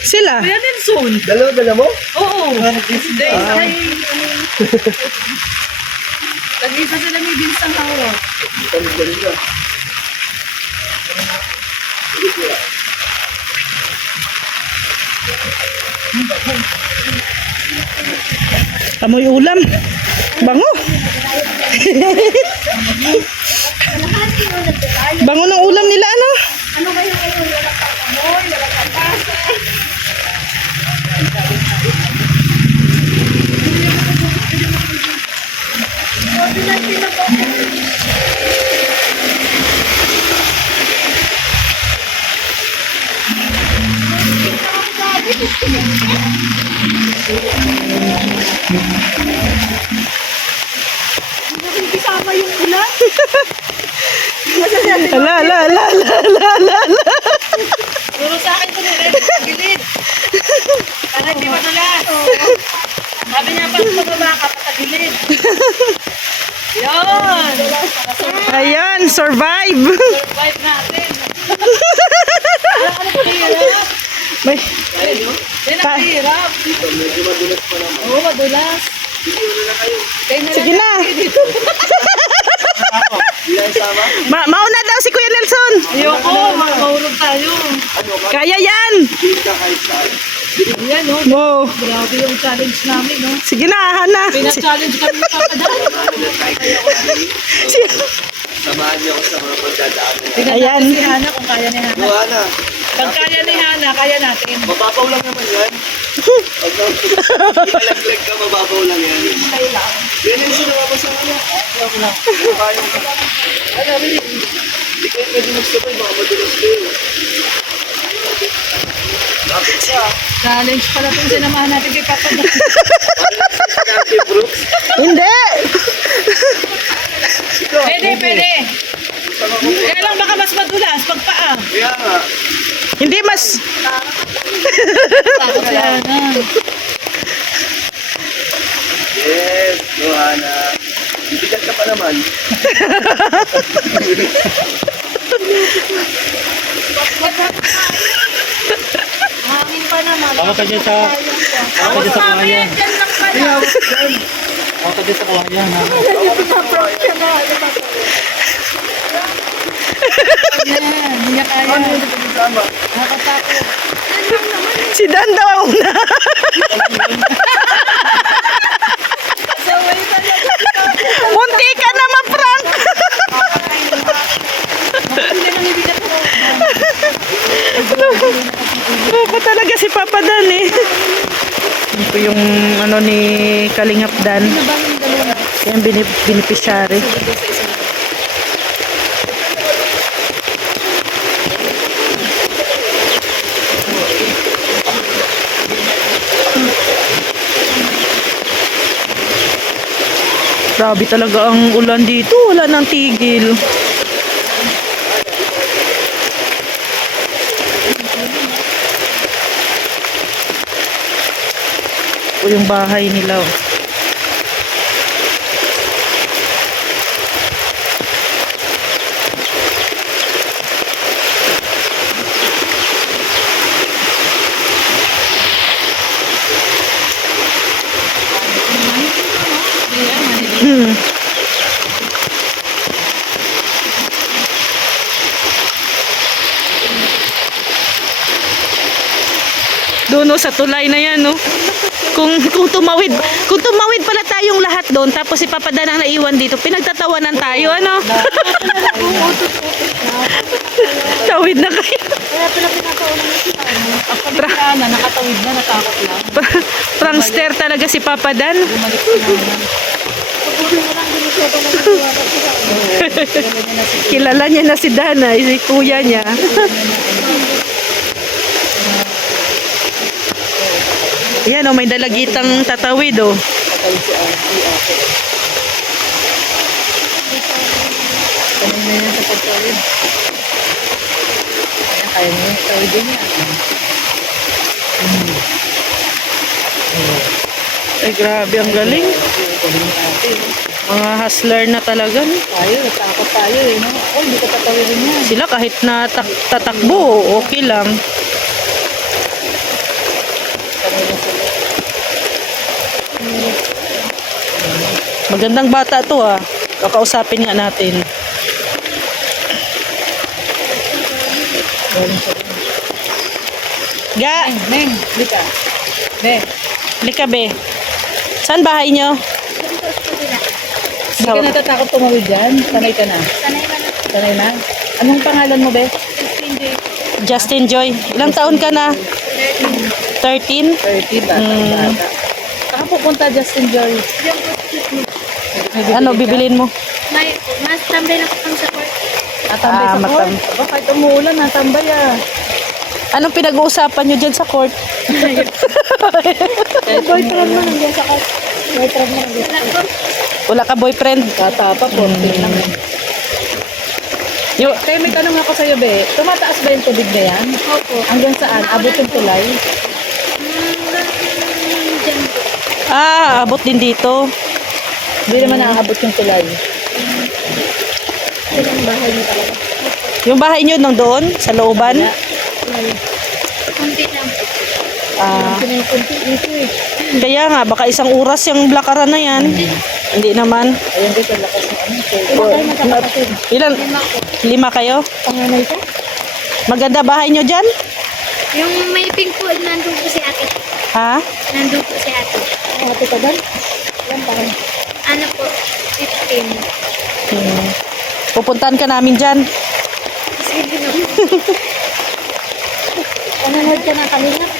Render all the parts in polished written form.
Sila? Kuya Nelson. Dala mo? Oo. Nag-isa sila may binsang hawak. Amoy ulam. Bango. Bango ng ulam nila, ano? Ano kayo ngayon? Wala pa amoy, wala pa pasa. Sabi natin na po. Nakikisama yung ulan. Ala. Puro sa akin ko nila. Gilid. Para hindi madulas. Sabi niya pag pababa ka patagilid. Yun. Ayan, survive. Survive natin. Alam ka na pahirap. May, Hindi na pahirap. Medyo madulas pa naman. Oo, madulas. sige na. Hindi na isama? Mauna daw si Kuya Nelson. Ayoko, mahulog tayo. Kaya yan. Hindi ka kahit saan. Ayan, no? Wow. Grabe yung challenge namin, no? Sige na, Hana. Pina-challenge kami ng papadaan. Samahan niyo ako sa mga pagdadaan. Ayan. Si Hana kung kaya ni Hana. Johanna, Pag kaya ni Hana, kaya natin. mababaw lang naman yan. Pag nalaglag ka, mababaw lang yan. Yan yung sinawa sa kanya. Kaya ka. Ano, hindi kayo pwede magsabay, baka madulas kayo. Lapit ka. Challenge pala itong sinamahan natin kay papadaan. Kasi Brooks, Hindi. Pwede. Kaya lang baka mas madulas pag paa. kaya nga. Hindi mas. Takot si Hana. Yes, Johanna. Bibigat ka pa naman. Hangin pa naman. Ako ka dyan sa... Ako ka dyan sa kuhayan. Diyan lang pala. Ako ka dyan sa kuhayan. Ha? Pinaprop siya na. Ayan, hindi niya kaya. Tama. Nakatakot. Si Dan daw ang una. Munti ka na ma-prank. Hindi nang ibigat ko. Loko talaga si Papa Dan eh. Ito yung ano ni Kalingap Dan. Yung beneficiary. Grabe talaga ang ulan dito. Wala nang tigil. O yung bahay nila. Oh. Hmm. Doon sa tulay na yan, no? Kung tumawid pala tayong lahat doon, tapos si Papa Dan ang naiwan dito, pinagtatawanan tayo, ano? Tawid na kayo. Kaya pala pinakaulan na si Hana. Actually, si Hana, nakatawid na, natakot lang. Prankster talaga si Papa Dan. Bumalik si Hana. Pagbuti mo lang dinisyoto na naniwala si Hana. Kilala niya na si Dan, si kuya niya. Yan, oh, may dalagitang tatawid, oh. Kanina na yan sa pagtawid. Ayan, kaya mo yung tawid din yan. Ay, grabe, ang galing. Mga hustler na talaga, no? Tayo, natakot tayo eh, no? Oh, hindi ko tatawidin yan. Sila kahit na tatakbo, okay lang. Magandang bata to ah. Kakausapin nga natin. Ga, Neng, dika. Be, lika be. Saan bahay nyo? hindi ka natatakot tumawid dyan? Sanay ka na? Sanay na? Anong pangalan mo, Be? Justin Joy. Ilang taon ka na? 13? 30 ba? Bata. Saan pupunta, Justin Joy? Ano bibilin mo? Mas tambay na kami sa court. Natambay sa court? matam- Aba, kahit umuulan, natambay ah. Anong pinag-uusapan nyo dyan sa court? Boyfriend mo nandiyan sa court. Boyfriend mo nandiyan. Wala ka boyfriend? Bata pa, 14 lang eh. Yo, Kaya may tanong ako sa'yo, Be. Tumataas ba yung tubig na yan? Opo. Hanggang saan? Abot yung tulay? Diyan po. abot din dito. Hindi naman naaabot yung tulay. Ito ang bahay niyo talaga. Yung bahay nyo nang doon, sa looban? Kunti lang po. Kinukunti dito eh. Kaya nga, baka isang oras yung blakaran na yan. Hindi naman. Ayun dito, lakas ng ano. Ilan kayo magkakapatid? Ilan? 5 po. 5 kayo? Panganay ka? Maganda bahay nyo dyan? Yung may pink po, nandun po si ate. Ha? Nandun po si ate. Ate ka ba? Ilan pa? Ano po? 15. Pupuntahan ka namin dyan. Sige na po. Nanonood ka ng Kalingap?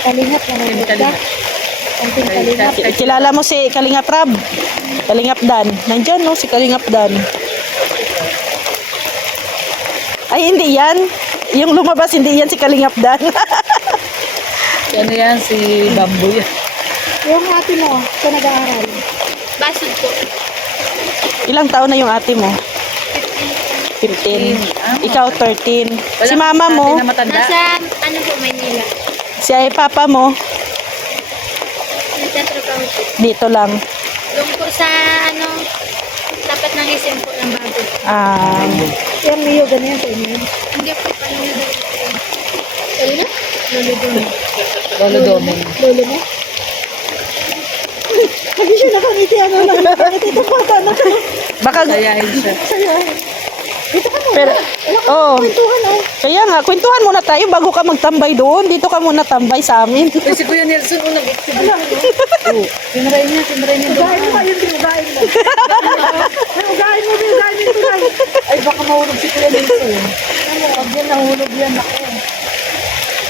Kalingap, nanonood ka? Konting Kalingap. Kilala mo si Kalingap Rab? Kalingap Dan. Nandyan no, si Kalingap Dan. Ay, hindi yan. Yung lumabas, hindi yan si Kalingap Dan. Ano yan? Si Bamboo yan. Yung ate mo, sa nag-aaral? Basod po. Ilang taon na yung ate mo? 15. Ikaw 13. Si mama mo, Ate na matanda. Nasa, ano po, Maynila. si ay papa mo, Nagtatrabaho po. dito lang. Doon po sa, ano, tapat ng SM po ng bago. Yung Leo, ganyan sa inyo? Hindi po, kanina daw po. Kanina? Lolo doon. Lolo Doming. Lolo mo? Hindi siya nakangiti, ano lang. Nakangiti ito po, ano. Baka, Sayahin siya. Dito ka muna. pero, oh, Kwentuhan, oh. kaya nga, kwentuhan muna tayo bago ka magtambay doon. Dito ka muna tambay sa amin. Uy, si Kuya Nelson, unang iktibo. Oo. Tinry niya doon. Ugahin mo kayo, ugahin mo. Ugahin mo, ugahin. Ay, baka mahulog si Kuya Nelson. Pag yan, nahulog yan ako.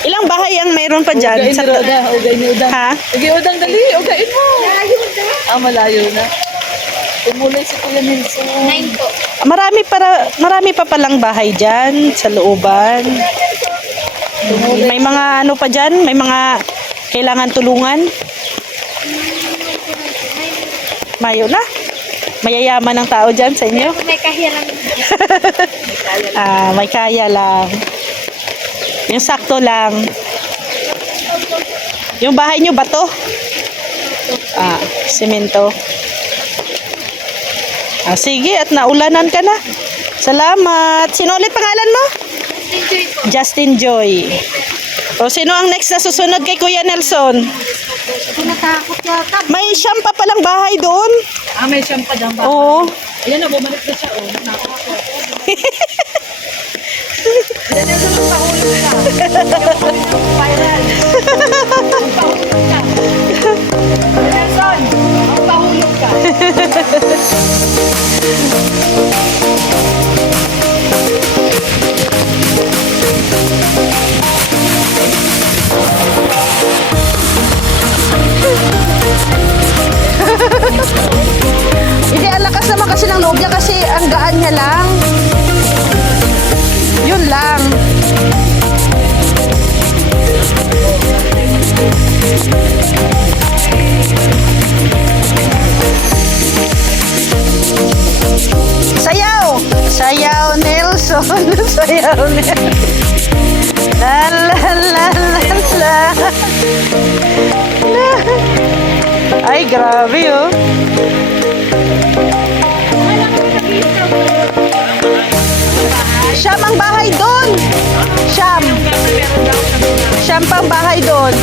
Ilang bahay ang mayroon pa dyan? Ugain Sa, ni Roda, ugain ni Udang. ha? Sige, Udang, dali, ugain mo. Layo na. Malayo na. Umulay si Kuya Nelson. 9 po. Marami pa palang bahay dyan sa looban. May mga ano pa dyan? May mga kailangan tulungan? Mayo na. Mayayaman ang tao dyan sa inyo? May kahiram. May kaya lang. Yung sakto lang. Yung bahay nyo, bato? Semento. Sige, at naulanan ka na. Salamat. Sino ulit pangalan mo? Enjoy po. Justin Joy. O, sino ang next na susunod kay Kuya Nelson? Natakot yata. May siyam pa palang bahay doon. May siyam pa dyan ba? Oo. Ayan na, bumalik na siya. Oh. Nakakako. Kuya Nelson, magpahulog ka. Viral. Magpahulog ka. Kuya Nelson, magpahulog ka. Hindi, ang lakas naman kasi ng loob niya kasi ang gaan niya lang. Yun lang. Sayaw! Sayaw Nelson! Sayaw Nelson! La la la la la! Ay, grabe oh! Siyam ang bahay doon! Siyam! Siyam pang bahay doon!